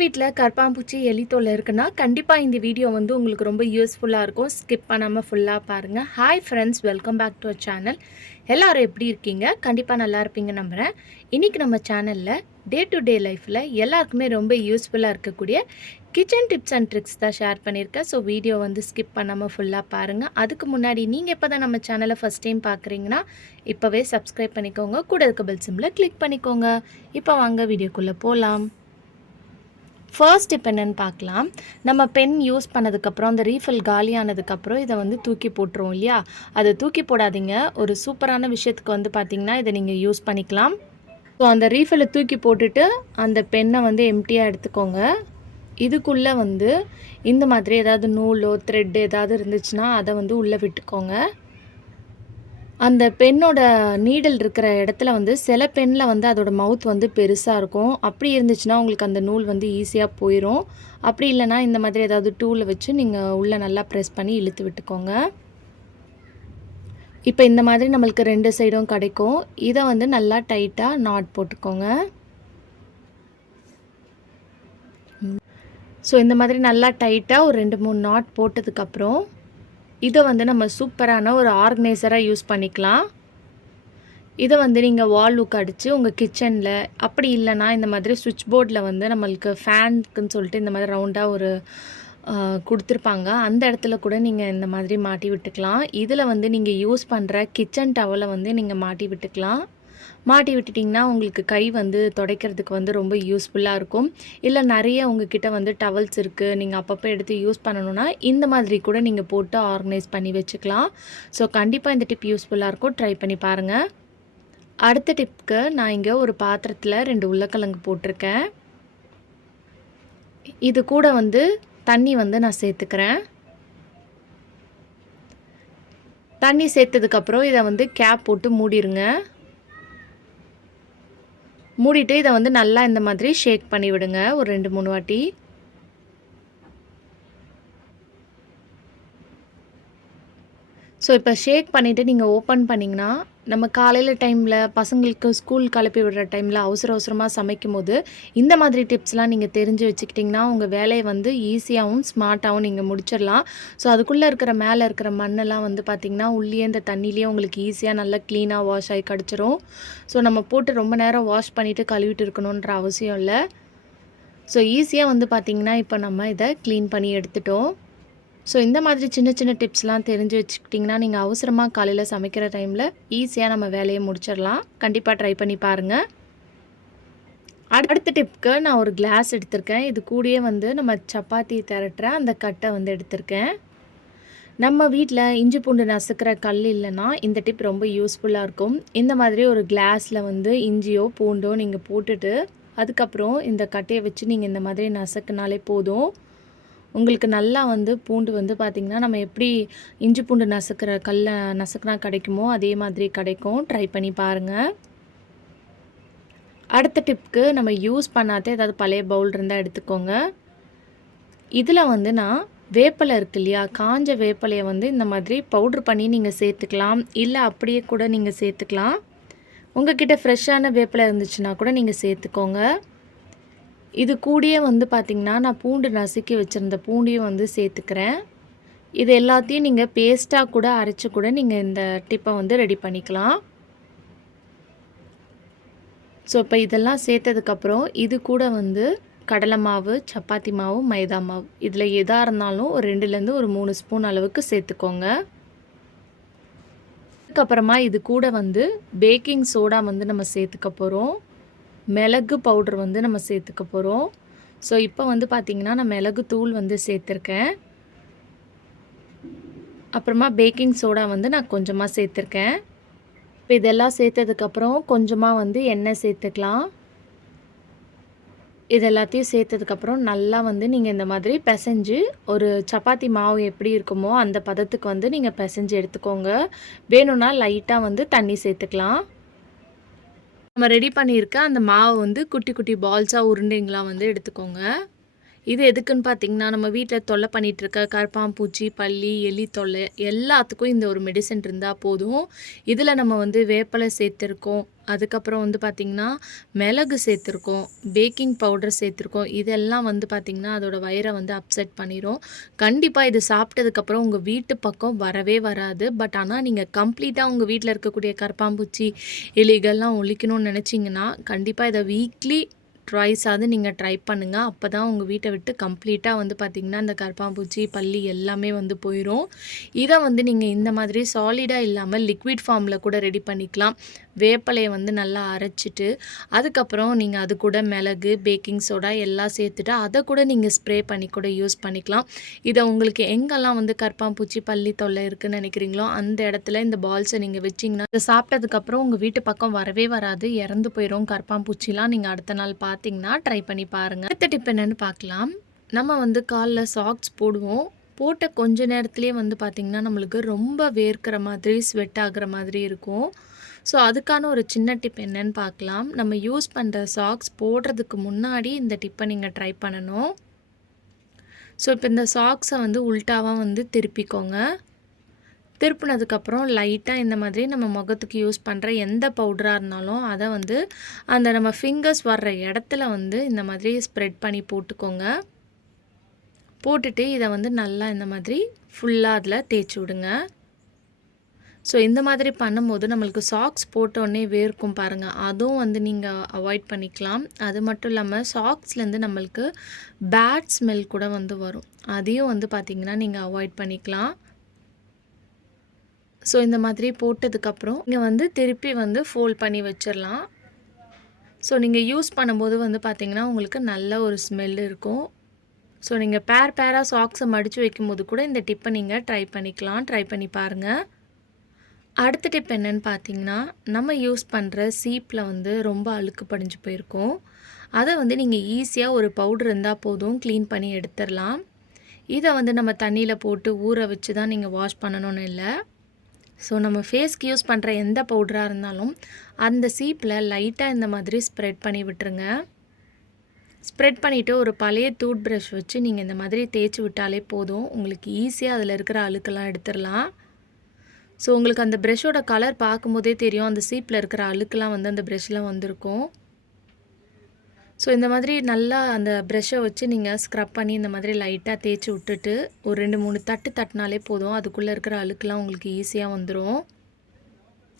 வீட்ல கரப்பான்பூச்சி, எலி தொல்லை இருக்குன்னா, கண்டிப்பா இந்த வீடியோ வந்து உங்களுக்கு ரொம்ப யூஸ்ஃபுல்லா இருக்கும். ஸ்கிப் பண்ணாம ஃபுல்லா பாருங்க. Hi friends, welcome back to our channel. எல்லாரும் எப்படி இருக்கீங்க? கண்டிப்பா நல்லா இருப்பீங்கன்னு நம்புறேன். இன்னைக்கு நம்ம சேனல்ல டே டு டே லைஃப்ல எல்லாருக்குமே ரொம்ப யூஸ்ஃபுல்லா இருக்கக்கூடிய கிச்சன் டிப்ஸ் அண்ட் ட்ரிக்ஸ் தான் ஷேர் பண்ணியிருக்கேன். ஸோ வீடியோ வந்து ஸ்கிப் பண்ணாம ஃபுல்லா பாருங்க. அதுக்கு முன்னாடி நீங்க இப்பதான் நம்ம சேனலை ஃபர்ஸ்ட் டைம் பார்க்குறீங்கன்னா, இப்பவே சப்ஸ்கிரைப் பண்ணிக்கோங்க. கூட இருக்க பெல் சிம்பலை கிளிக் பண்ணிக்கோங்க. இப்போ வாங்க வீடியோக்குள்ள போலாம். ஃபர்ஸ்ட் இப்போ என்னென்னு பார்க்கலாம். நம்ம பென் யூஸ் பண்ணதுக்கப்புறம் அந்த ரீஃபில் காலியானதுக்கப்புறம் இதை வந்து தூக்கி போட்டுருவோம் இல்லையா? அதை தூக்கி போடாதீங்க. ஒரு சூப்பரான விஷயத்துக்கு வந்து பார்த்திங்கன்னா இதை நீங்கள் யூஸ் பண்ணிக்கலாம். ஸோ அந்த ரீஃபிலை தூக்கி போட்டுட்டு அந்த பென்னை வந்து எம்டியாக எடுத்துக்கோங்க. இதுக்குள்ளே வந்து இந்த மாதிரி ஏதாவது நூலோ த்ரெட் ஏதாவது இருந்துச்சுன்னா அதை வந்து உள்ளே விட்டுக்கோங்க. அந்த பென்னோட நீடில் இருக்கிற இடத்துல வந்து சில பென்னில் வந்து அதோட மவுத் வந்து பெருசாக இருக்கும். அப்படி இருந்துச்சுன்னா உங்களுக்கு அந்த நூல் வந்து ஈஸியாக போயிடும். அப்படி இல்லைனா இந்த மாதிரி ஏதாவது டூலை வச்சு நீங்கள் உள்ளே நல்லா ப்ரெஸ் பண்ணி இழுத்து விட்டுக்கோங்க. இப்போ இந்த மாதிரி நம்மளுக்கு 2 சைடும் கிடைக்கும். இதை வந்து நல்லா டைட்டாக நாட் போட்டுக்கோங்க. ஸோ இந்த மாதிரி நல்லா டைட்டாக ஒரு 2-3 நாட் போட்டதுக்கப்புறம் இதை வந்து நம்ம சூப்பரான ஒரு ஆர்கனைசராக யூஸ் பண்ணிக்கலாம். இதை வந்து நீங்கள் வால் லுக் அடித்து உங்கள் கிச்சனில், அப்படி இல்லைனா இந்த மாதிரி சுவிட்ச் போர்டில் வந்து நம்மளுக்கு ஃபேனுக்குன்னு சொல்லிட்டு இந்த மாதிரி ரவுண்டாக ஒரு கொடுத்துருப்பாங்க. அந்த இடத்துல கூட நீங்கள் இந்த மாதிரி மாட்டி விட்டுக்கலாம். இதில் வந்து நீங்கள் யூஸ் பண்ணுற கிச்சன் டவலை வந்து நீங்கள் மாட்டி விட்டுக்கலாம். மாட்டி விட்டுட்டிங்கன்னா உங்களுக்கு கை வந்து துடைக்கிறதுக்கு வந்து ரொம்ப யூஸ்ஃபுல்லாக இருக்கும். இல்லை நிறைய உங்ககிட்ட வந்து டவல்ஸ் இருக்குது, நீங்கள் அப்பப்போ எடுத்து யூஸ் பண்ணணுன்னா இந்த மாதிரி கூட நீங்கள் போட்டு ஆர்கனைஸ் பண்ணி வச்சுக்கலாம். ஸோ கண்டிப்பாக இந்த டிப் யூஸ்ஃபுல்லாக இருக்கும். ட்ரை பண்ணி பாருங்கள். அடுத்த டிப்க்கு நான் இங்கே ஒரு பாத்திரத்தில் 2 உருளைக்கிழங்கு போட்டிருக்கேன். இது கூட வந்து தண்ணி வந்து நான் சேர்த்துக்கிறேன். தண்ணி சேர்த்ததுக்கப்புறம் இதை வந்து கேப் போட்டு மூடிடுங்க. மூடிட்டு இதை வந்து நல்லா இந்த மாதிரி ஷேக் பண்ணி விடுங்க ஒரு 2-3 வாட்டி. ஸோ இப்போ ஷேக் பண்ணிவிட்டு நீங்கள் ஓப்பன் பண்ணிங்கன்னா, நம்ம காலையில் டைமில் பசங்களுக்கு ஸ்கூல் கிளப்பி விடுற டைமில் அவசரமாக சமைக்கும் போது இந்த மாதிரி டிப்ஸ்லாம் நீங்கள் தெரிஞ்சு வச்சுக்கிட்டிங்கன்னா உங்கள் வேலையை வந்து ஈஸியாகவும் ஸ்மார்ட்டாகவும் நீங்கள் முடிச்சிடலாம். ஸோ அதுக்குள்ளே இருக்கிற மேலே இருக்கிற மண்ணெல்லாம் வந்து பார்த்திங்கன்னா உள்ளே இந்த தண்ணியிலே உங்களுக்கு ஈஸியாக நல்லா க்ளீனாக வாஷ் ஆகி கிடச்சிரும். ஸோ நம்ம போட்டு ரொம்ப நேரம் வாஷ் பண்ணிவிட்டு கழுவிட்டு இருக்கணுன்ற அவசியம் இல்லை. ஸோ ஈஸியாக வந்து பார்த்திங்கன்னா இப்போ நம்ம இதை க்ளீன் பண்ணி எடுத்துட்டோம். ஸோ இந்த மாதிரி சின்ன சின்ன டிப்ஸ்லாம் தெரிஞ்சு வச்சுக்கிட்டிங்கன்னா நீங்கள் அவசரமாக காலையில் சமைக்கிற டைமில் ஈஸியாக நம்ம வேலையை முடிச்சிடலாம். கண்டிப்பாக ட்ரை பண்ணி பாருங்கள். அடுத்த டிப்க்கு நான் ஒரு கிளாஸ் எடுத்திருக்கேன். இது கூடயே வந்து நம்ம சப்பாத்தி திரட்டுற அந்த கட்டை வந்து எடுத்திருக்கேன். நம்ம வீட்டில் இஞ்சி பூண்டு நசுக்கிற கல் இல்லைன்னா இந்த டிப் ரொம்ப யூஸ்ஃபுல்லாக இருக்கும். இந்த மாதிரி ஒரு கிளாஸில் வந்து இஞ்சியோ பூண்டோ நீங்கள் போட்டுட்டு அதுக்கப்புறம் இந்த கட்டையை வச்சு நீங்கள் இந்த மாதிரி நசுக்குனாலே போதும். உங்களுக்கு நல்லா வந்து பூண்டு வந்து பார்த்திங்கன்னா நம்ம எப்படி இஞ்சி பூண்டு நசுக்கிற கல்லை நசுக்குனா கிடைக்குமோ அதே மாதிரி கிடைக்கும். ட்ரை பண்ணி பாருங்கள். அடுத்த டிப்க்கு நம்ம யூஸ் பண்ணாதே ஏதாவது பழைய பவுல் இருந்தால் எடுத்துக்கோங்க. இதில் வந்து நான் வேப்பிலை இருக்கு இல்லையா, காஞ்ச வேப்பிலையை வந்து இந்த மாதிரி பவுட்ரு பண்ணி நீங்கள் சேர்த்துக்கலாம். இல்லை அப்படியே கூட நீங்கள் சேர்த்துக்கலாம். உங்கள்கிட்ட ஃப்ரெஷ்ஷான வேப்பிலை இருந்துச்சுன்னா கூட நீங்கள் சேர்த்துக்கோங்க. இது கூடயே வந்து பார்த்திங்கன்னா நான் பூண்டு நசுக்கி வச்சுருந்த பூண்டையும் வந்து சேர்த்துக்கிறேன். இது எல்லாத்தையும் நீங்கள் பேஸ்ட்டாக கூட அரைச்சி கூட நீங்கள் இந்த டிப்பை வந்து ரெடி பண்ணிக்கலாம். ஸோ இப்போ இதெல்லாம் சேர்த்ததுக்கப்புறம் இது கூட வந்து கடலை மாவு, சப்பாத்தி மாவு, மைதா மாவு இதில் எதாக இருந்தாலும் ஒரு 2லேருந்து ஒரு 3 ஸ்பூன் அளவுக்கு சேர்த்துக்கோங்க. அதுக்கப்புறமா இது கூட வந்து பேக்கிங் சோடா வந்து நம்ம சேர்த்துக்க போகிறோம். மிளகு பவுட்ரு வந்து நம்ம சேர்த்துக்க போகிறோம். ஸோ இப்போ வந்து பார்த்திங்கன்னா நான் மிளகு தூள் வந்து சேர்த்துருக்கேன். அப்புறமா பேக்கிங் சோடா வந்து நான் கொஞ்சமாக சேர்த்துருக்கேன். இப்போ இதெல்லாம் சேர்த்ததுக்கப்புறம் கொஞ்சமாக வந்து எண்ணெய் சேர்த்துக்கலாம். இது எல்லாத்தையும் சேர்த்ததுக்கப்புறம் நல்லா வந்து நீங்கள் இந்த மாதிரி பிசைஞ்சு ஒரு சப்பாத்தி மாவு எப்படி இருக்குமோ அந்த பதத்துக்கு வந்து நீங்கள் பிசைஞ்சு எடுத்துக்கோங்க. வேணும்னா லைட்டாக வந்து தண்ணி சேர்த்துக்கலாம். நம்ம ரெடி பண்ணியிருக்க அந்த மாவு வந்து குட்டி குட்டி பால்ஸாக உருண்டைங்களாக வந்து எடுத்துக்கோங்க. இது எதுக்குன்னு பார்த்தீங்கன்னா, நம்ம வீட்ல தொல்ல பண்ணிட்டு இருக்க கரப்பான்பூச்சி, பல்லி, எலி தொல்லை எல்லாத்துக்கும் இந்த ஒரு மெடிசின் இருந்தா போதும். இதில நம்ம வந்து வேப்பிலை சேர்த்துருக்கோம். அதுக்கப்புறம் வந்து பார்த்திங்கன்னா, மிளகு சேர்த்துருக்கோம், பேக்கிங் பவுடர் சேர்த்துருக்கோம். இதெல்லாம் வந்து பார்த்திங்கன்னா, அதோட வயிற வந்து அப்செட் பண்ணிரும். கண்டிப்பா இது சாப்பிட்டதுக்கப்புறம் உங்க வீட்டு பக்கம் வரவே வராது. பட் ஆனா நீங்க கம்ப்ளீட்டா உங்க வீட்ல இருக்கக்கூடிய கரப்பான்பூச்சி, எலிகள்லாம் ஒழிக்கணும்னு நினச்சிங்கன்னா, கண்டிப்பா இத வீக்லி ட்வைஸாவது நீங்க ட்ரை பண்ணுங்க. அப்பதான் உங்க வீட்ட விட்டு கம்ப்ளீட்டா வந்து பார்த்தீங்கன்னா, இந்த கரப்பான்பூச்சி, பல்லி எல்லாமே வந்து போயிரும். இத வந்து நீங்க இந்த மாதிரி சாலிடா இல்லாம லிக்விட் ஃபார்ம்ல கூட ரெடி பண்ணிக்கலாம். வேப்பிலைய வந்து நல்லா அரைச்சிட்டு, அதுக்கப்புறம் நீங்க அது கூட மிளகு, பேக்கிங் சோடா எல்லாம் சேர்த்துட்டு, அத கூட நீங்க ஸ்ப்ரே பண்ணி கூட யூஸ் பண்ணிக்கலாம். இத உங்களுக்கு எங்கெல்லாம் வந்து கரப்பான்பூச்சி, பல்லி தொல்லை இருக்குன்னு நினைக்கிறீங்களோ, அந்த இடத்துல இந்த பால்ஸ நீங்க வச்சீங்கன்னா, இத சாப்பிட்டதுக்கப்புறம் உங்க வீட்டு பக்கம் வரவே வராது. இறந்து போயிரும் கரப்பான்பூச்சிலாம். நீங்க அடுத்த நாள் பார்த்தீங்கன்னா, ட்ரை பண்ணி பாருங்க. அடுத்த டிப் என்னன்னு பார்க்கலாம். நம்ம வந்து கால்ல சாக்ஸ் போடுவோம். போட்ட கொஞ்ச நேரத்திலேயே வந்து பார்த்திங்கன்னா, நம்மளுக்கு ரொம்ப வேர்க்கிற மாதிரி, ஸ்வெட் ஆகுற மாதிரி இருக்கும். ஸோ, அதுக்கான ஒரு சின்ன டிப் என்னன்னு பார்க்கலாம். நம்ம யூஸ் பண்ணுற சாக்ஸ் போடுறதுக்கு முன்னாடி இந்த டிப்பை நீங்கள் ட்ரை பண்ணணும். ஸோ, இப்போ இந்த சாக்ஸை வந்து உல்டாவா வந்து திருப்பிக்கோங்க. திருப்பினதுக்கப்புறம் லைட்டாக இந்த மாதிரி நம்ம முகத்துக்கு யூஸ் பண்ணுற எந்த பவுடராக இருந்தாலும் அதை வந்து அந்த நம்ம ஃபிங்கர்ஸ் வர்ற இடத்துல வந்து இந்த மாதிரி ஸ்ப்ரெட் பண்ணி போட்டுக்கோங்க. போட்டுட்டு இதை வந்து நல்லா இந்த மாதிரி ஃபுல்லாக அதில் தேய்ச்சி விடுங்க. ஸோ இந்த மாதிரி பண்ணும்போது நம்மளுக்கு சாக்ஸ் போட்டோடனே வேர்க்கும் பாருங்கள், அதுவும் வந்து நீங்கள் அவாய்ட் பண்ணிக்கலாம். அது மட்டும் இல்லாமல் சாக்ஸ்லேருந்து நம்மளுக்கு பேட் ஸ்மெல் கூட வந்து வரும், அதையும் வந்து பார்த்திங்கன்னா நீங்கள் அவாய்ட் பண்ணிக்கலாம். ஸோ இந்த மாதிரி போட்டதுக்கப்புறம் நீங்கள் வந்து திருப்பி வந்து ஃபோல்ட் பண்ணி வச்சிடலாம். ஸோ நீங்கள் யூஸ் பண்ணும்போது வந்து பார்த்திங்கன்னா உங்களுக்கு நல்ல ஒரு ஸ்மெல் இருக்கும். ஸோ நீங்கள் பேராக சாக்ஸை மடித்து வைக்கும்போது கூட இந்த டிப்பை நீங்கள் ட்ரை பண்ணிக்கலாம். ட்ரை பண்ணி பாருங்கள். அடுத்த டிப் என்னென்னு பார்த்தீங்கன்னா, நம்ம யூஸ் பண்ணுற சீப்பில் வந்து ரொம்ப அழுக்கு படிஞ்சு போயிருக்கும். அதை வந்து நீங்கள் ஈஸியாக ஒரு பவுட்ரு இருந்தால் போதும், க்ளீன் பண்ணி எடுத்துடலாம். இதை வந்து நம்ம தண்ணியில் போட்டு ஊற வச்சு தான் நீங்கள் வாஷ் பண்ணணும்னு இல்லை. ஸோ நம்ம ஃபேஸ்க்கு யூஸ் பண்ணுற எந்த பவுடராக இருந்தாலும் அந்த சீப்பில் லைட்டாக இந்த மாதிரி ஸ்ப்ரெட் பண்ணி விட்டுருங்க. ஸ்ப்ரெட் பண்ணிவிட்டு ஒரு பழைய டூத் ப்ரஷ் வச்சு நீங்கள் இந்த மாதிரி தேய்ச்சி விட்டாலே போதும், உங்களுக்கு ஈஸியாக அதில் இருக்கிற அழுக்கெல்லாம் எடுத்துடலாம். ஸோ உங்களுக்கு அந்த ப்ரெஷ்ஷோட கலர் பார்க்கும்போதே தெரியும், அந்த சீப்பில் இருக்கிற அழுக்கெல்லாம் வந்து அந்த ப்ரெஷ்ஷில் வந்திருக்கும். ஸோ இந்த மாதிரி நல்லா அந்த ப்ரெஷ்ஷை வச்சு நீங்கள் ஸ்க்ரப் பண்ணி இந்த மாதிரி லைட்டாக தேய்ச்சி விட்டுட்டு ஒரு 2-3 தட்டு தட்டினாலே போதும், அதுக்குள்ளே இருக்கிற அழுக்கெல்லாம் உங்களுக்கு ஈஸியாக வந்துடும்.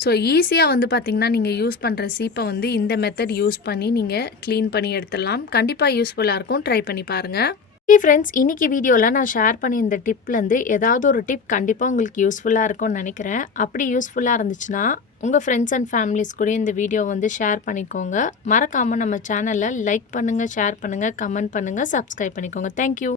ஸோ ஈஸியாக வந்து பார்த்திங்கன்னா நீங்கள் யூஸ் பண்ணுற சீப்பை வந்து இந்த மெத்தட் யூஸ் பண்ணி நீங்கள் க்ளீன் பண்ணி எடுத்துடலாம். கண்டிப்பாக யூஸ்ஃபுல்லாக இருக்கும், ட்ரை பண்ணி பாருங்கள். ஃப்ரெண்ட்ஸ், இன்றைக்கி வீடியோவில் நான் ஷேர் பண்ணி இந்த டிப்லேருந்து ஏதாவது ஒரு டிப் கண்டிப்பாக உங்களுக்கு யூஸ்ஃபுல்லாக இருக்கும்னு நினைக்கிறேன். அப்படி யூஸ்ஃபுல்லாக இருந்துச்சுன்னா உங்கள் ஃப்ரெண்ட்ஸ் அண்ட் ஃபேமிலிஸ் கூட இந்த வீடியோ வந்து ஷேர் பண்ணிக்கோங்க. மறக்காமல் நம்ம சேனலை லைக் பண்ணுங்கள், ஷேர் பண்ணுங்கள், கமெண்ட் பண்ணுங்கள், சப்ஸ்கிரைப் பண்ணிக்கோங்க. தேங்க்யூ.